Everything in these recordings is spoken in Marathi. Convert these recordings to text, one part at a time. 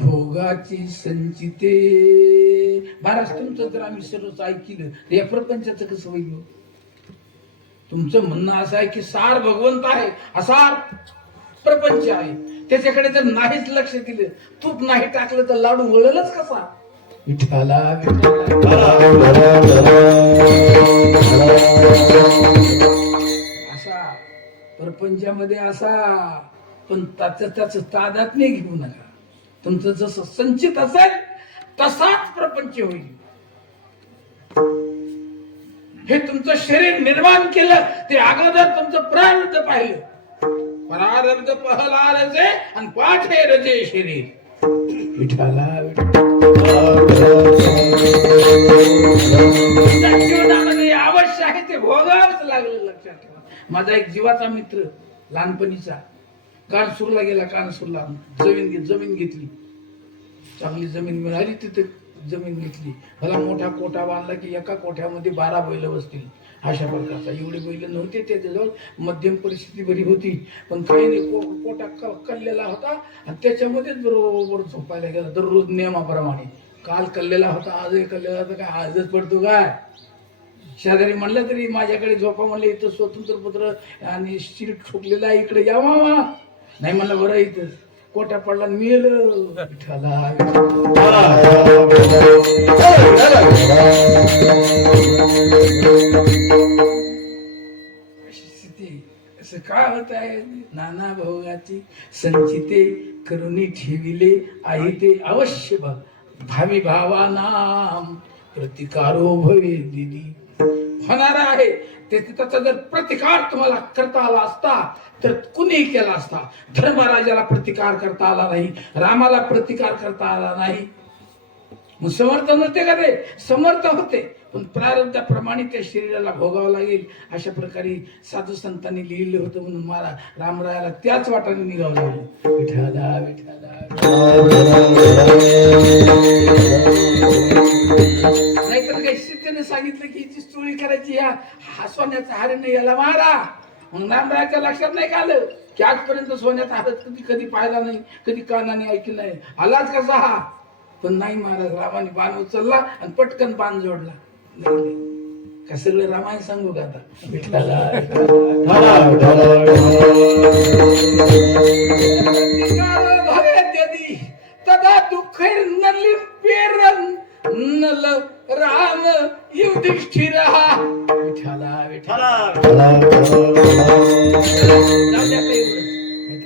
भोगाची संचिते महाराज तुमचं जर आम्ही सर्वच ऐकलं तर या प्रपंचाचं कसं होईल? तुमचं म्हणणं असं आहे की सार भगवंत आहे, असार प्रपंच आहे, त्याच्याकडे जर नाहीच लक्ष दिलं, तूप नाही टाकलं तर लाडू वळलच कसा? विठ्ठला असा प्रपंचामध्ये असा, पण त्याच तादात नाही घेऊ नका. तुमचं जसं संचित असेल तसाच प्रपंच होईल. हे तुमचं शरीर निर्माण केलं ते अगोदर तुमचं प्रारब्ध पाहिलं. प्रारब्ध पहलारचे आणि पाठ हे रजे शरीर. विठ्ठला जीवनामध्ये अवश्य आहे ते भोगावंच लागलं. लक्षात ठेवा. माझा एक जीवाचा मित्र लहानपणीचा कानसूरला गेला. कानसूरला जमीन घेतली, चांगली जमीन मिळाली, तिथे जमीन घेतली. मला मोठा कोठा बांधला की एका कोठ्यामध्ये 12 बैल बसतील. अशा प्रकारचा एवढे बैल नव्हते त्याच्याजवळ, मध्यम परिस्थिती बरी होती, पण काही नाही. कोठा कल्लेला होता आणि त्याच्यामध्येच बरोबर झोपायला गेला दररोज नियमाप्रमाणे. काल कल्लेला होता, आजही कल्लेला होता, काय आजच पडतो काय? शेजारी म्हणलं तरी माझ्याकडे झोपा म्हणलं, इथं स्वतंत्र पत्र आणि सीट ठोकलेलं आहे, इकडे या मामा. नाही म्हणलं बरं इथं. कोठा पडला मेलं. विठ्ठला असं काय होत आहे? नाना भोगाची संचिते करुणी ठेविले आहे ते अवश्य भावी भावानाम प्रतिकारो भवे दिदी. होणार आहे त्याचा जर प्रतिकार तुम्हाला करता आला असता तर कुणीही केला असता. धर्मराजाला प्रतिकार करता आला नाही, रामाला प्रतिकार करता आला नाही. मग समर्थ नव्हते का ते? समर्थ होते, पण प्रारब्धाप्रमाणे त्या शरीराला भोगावं लागेल. अशा प्रकारे साधू संतांनी लिहिलं होतं. म्हणून मला रामरायाला त्याच वाटाने निघावं लागलं. विठ्ठला विठ्ठला. नाहीतर काही सिद्धीने सांगितलं की हिची चोरी करायची, या सोन्याचा हार नाही याला मारा. मग रामरायाच्या लक्षात नाही का आलं की आजपर्यंत सोन्याचा हार कधी पाहिला नाही, कधी कानाने ऐकलं नाही, आलाच कसा हा? पण नाही महाराज, रामाने बाण उचलला आणि पटकन बाण जोडला. का सगळं रामायण सांगू का आता? विठ्ठला तदा दुःख नल राम युधिष्ठिर. विठ्ठला विठ्ठला.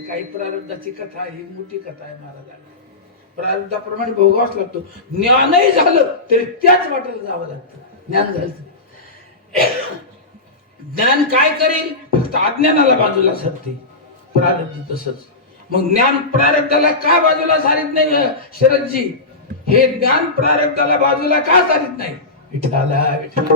काही प्रारब्धाची कथा, ही मोठी कथा आहे महाराजांना. प्रारब्धाप्रमाणे भोगावंच लागतो. ज्ञानही झालं तरी त्याच वाटेला जावं लागतं. ज्ञान झालं, ज्ञान काय करेल? फक्त अज्ञानाला बाजूला सरते. प्रारब्ध तसंच. मग ज्ञान प्रारब्धाला का बाजूला सारीत नाही शरदजी? हे ज्ञान प्रारब्धाला बाजूला का सारीत नाही? विठ्ठला विठ्ठला.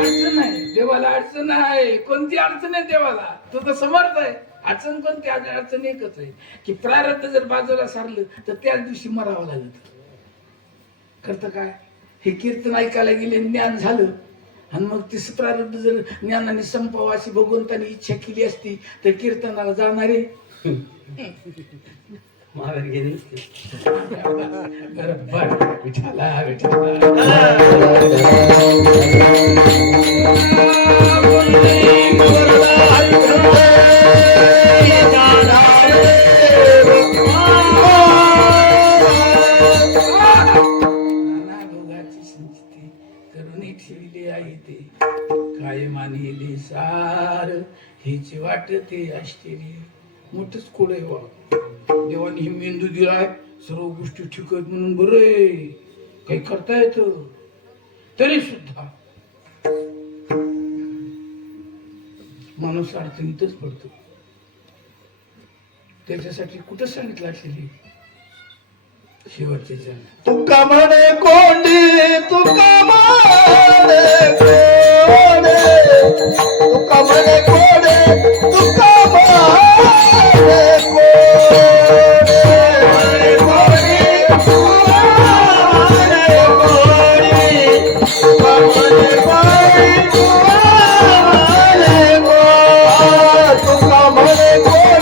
अडचण आहे देवाला, अडचण आहे. कोणती अडचण आहे देवाला? तो तर समर्थ आहे. अडचण कोणती? अडचण एकच आहे की प्रारब्ध जर बाजूला सारलं तर त्याच दिवशी मरावं लागलं. करतं काय? हे कीर्तन ऐकायला गेले, ज्ञान झालं, आणि मग ते प्रारब्ध जर ज्ञानाने संपावं अशी भगवंताने इच्छा केली असती तर कीर्तनाला जाणारे महावीर गेले. बरोबर. विठ्ठला विठ्ठला. काय मानिले सार हिची वाटते आश्चर्य. मोठच खोड आहे वा. देवाने ही मेंदू दिलाय, सर्व गोष्टी ठीक आहेत म्हणून बरं आहे, काही करता येत, तरी सुद्धा माणूस अडचणीतच पडतो. त्याच्यासाठी कुठं सांगितलं असेल शेवटचे जण. तुका म्हणे कोंडी, तुका म्हणे कोंडे, तुका म्हणे कोंडे, तुका म्हणे कोंडे, म्हणे कोंडी, तुका म्हणे कोंडी, तुका म्हणे कोंडी, तुका म्हणे कोंडी, तुका म्हणे कोंडी.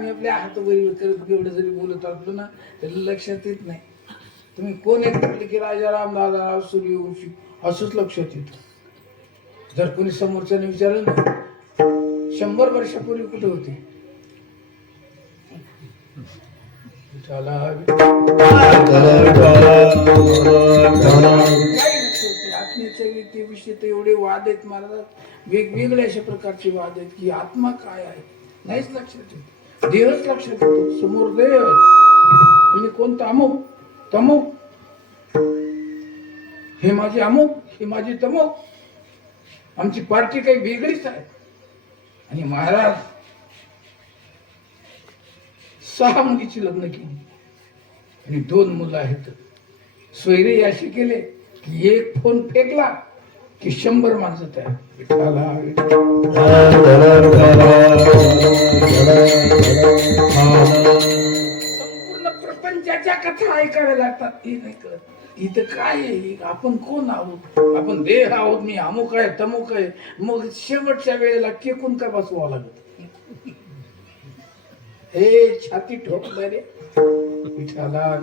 आम्ही आपल्या हातोबरी करत एवढं जरी बोलत असलो ना तरी लक्षात येत नाही. तुम्ही कोण एक म्हटलं की राजाराम दादा सूर्यवंशी असंच लक्षात येतं. जर कोणी समोरच्याने विचारलं ना 100 वर्षापूर्वी कुठे होते, चला आत्म्याच्या विषयी तर एवढे वाद आहेत महाराज, वेगवेगळे अशा प्रकारचे वाद आहेत की आत्मा काय आहे नाहीच लक्षात येत. देहच लक्षात येतो, समोर देह म्हणजे कोणतं अमुक तमुक, हे माझे अमुक हे माझे तमुक, आमची पार्टी काही वेगळीच आहे. आणि महाराज 6 मुलीची लग्न केली आणि 2 मुलं आहेत. सोयरे असे केले की एक फोन फेकला की 100 माणसं तयार. संपूर्ण प्रपंचाच्या कथा ऐकाव्या लागतात. ते नाही कळत इथं काय आहे, आपण कोण आहोत, आपण देह आहोत, मी अमुक आहे तमुक आहे. मग शेवटच्या वेळेला टेकून का बसवावं लागत. हे छाती ठोकलं रे विठाला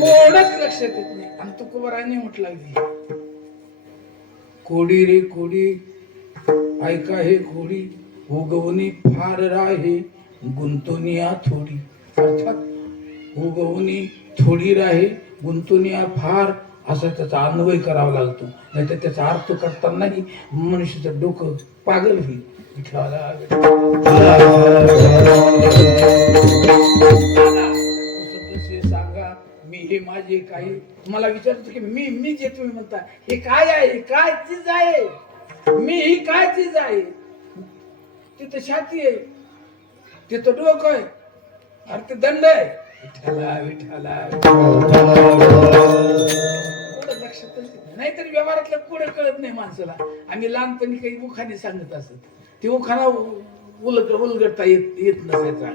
कोणच लक्षात येत नाही. आणि तुकोबाराने म्हटलं अगदी कोडी रे कोडी ऐका हे कोडी उगवणी फार राहे गुंतवणिया थोडी. अर्थात उगवणी थोडी राहे गुंतवणिया फार असा त्याचा अन्वय करावा लागतो, नाही तर त्याचा अर्थ करतानाही मनुष्याचं डोकं पागल होईल. सांगा मी हे माझे काही मला विचारतो की मी जे तुम्ही म्हणता हे काय आहे, काय चीज आहे, मी ही काय चीज आहे. तिथं छाती आहे, तिथं डोकं आहे, अरे ते दंड आहे. नाहीतरी व्यवहारातलं पुढे कळत नाही माणसाला. आम्ही लहानपणी काही उखाणे सांगत असत, ते उखाणा उलगडता येत नसायचा.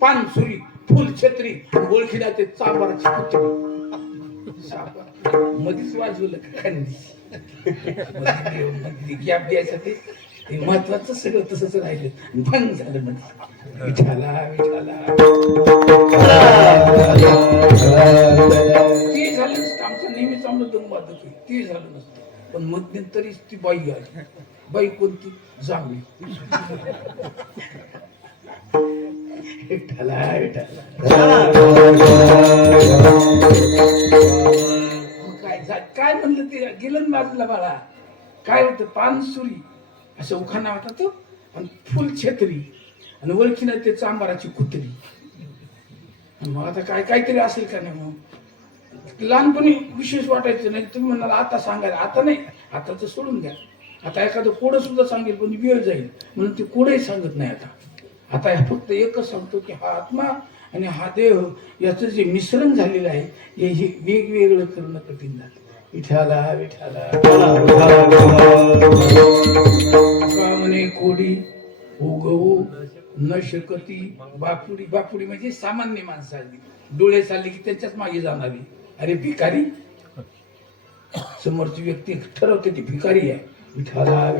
पान सुरी फुल छत्री ओळखीला ते चांबाराची कुत्री मध्येच वाजवलं गॅप द्यायचं ते महत्वाचं सगळं तसंच राहिलं, भंग झालं म्हणजे. विठाला ते झालं नसतं, आमचं नेहमीच आमचं दंगवाद ते झालं नसतं. पण मध्यंतरी ती बाई आली. बाई कोणती? जांभळी. काय म्हणलं ते गेलं बाजूला बाळा. काय होतं? पानसुरी असं उखाणा होता तो, आणि फुल छत्री आणि ओळखीनं ते चांबाराची कुत्री. मग आता काहीतरी असेल का नाही. मग लहानपणी विशेष वाटायचं नाही. तुम्ही म्हणाला आता सांगायला, आता नाही, आता तर सोडून द्या. आता एखादं कोडं सुद्धा सांगेल पण वेळ जाईल म्हणून ते कोडही सांगत नाही. आता फक्त एकच सांगतो की हा आत्मा आणि हा देह याचं जे मिश्रण झालेलं आहे हे वेगवेगळं करणं कठीण झालं. विठाला म्हणे कोडी उगवू न शकती बापुडी. बापुडी म्हणजे सामान्य माणसं आली, डोळे चालले की त्याच्याच मागे जाणारी. अरे भिकारी, समोरची व्यक्ती ठरवते ती भिकारी आहे. विठाला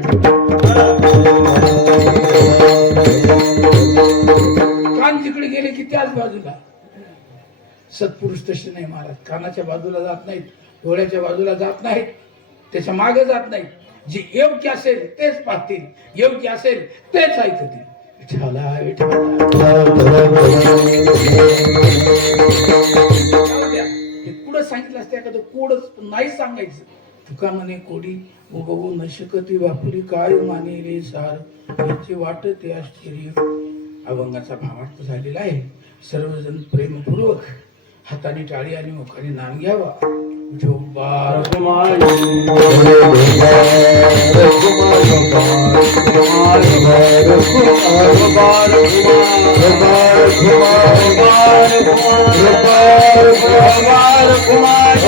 कान जिकडे गेले की त्याच बाजूला. सत्पुरुष तसे नाही महाराज. कानाच्या बाजूला जात नाहीत, डोळ्याच्या बाजूला जात नाहीत, त्याच्या मागे जात नाहीत. जे योग्य असेल तेच पाहतील, योग्य असेल तेच ऐकतील. पुढं सांगितलं असतं एखादं कोडच नाही सांगायचं. तुका म्हणे कोडी उगवू न शकती बापुरी काय माने रे सार याचे वाटते आश्चर्य. अभंगाचा भावार्थ झालेला आहे. सर्वजण प्रेमपूर्वक हाताने टाळी आणि मुखाने नाम घ्यावा. Kumar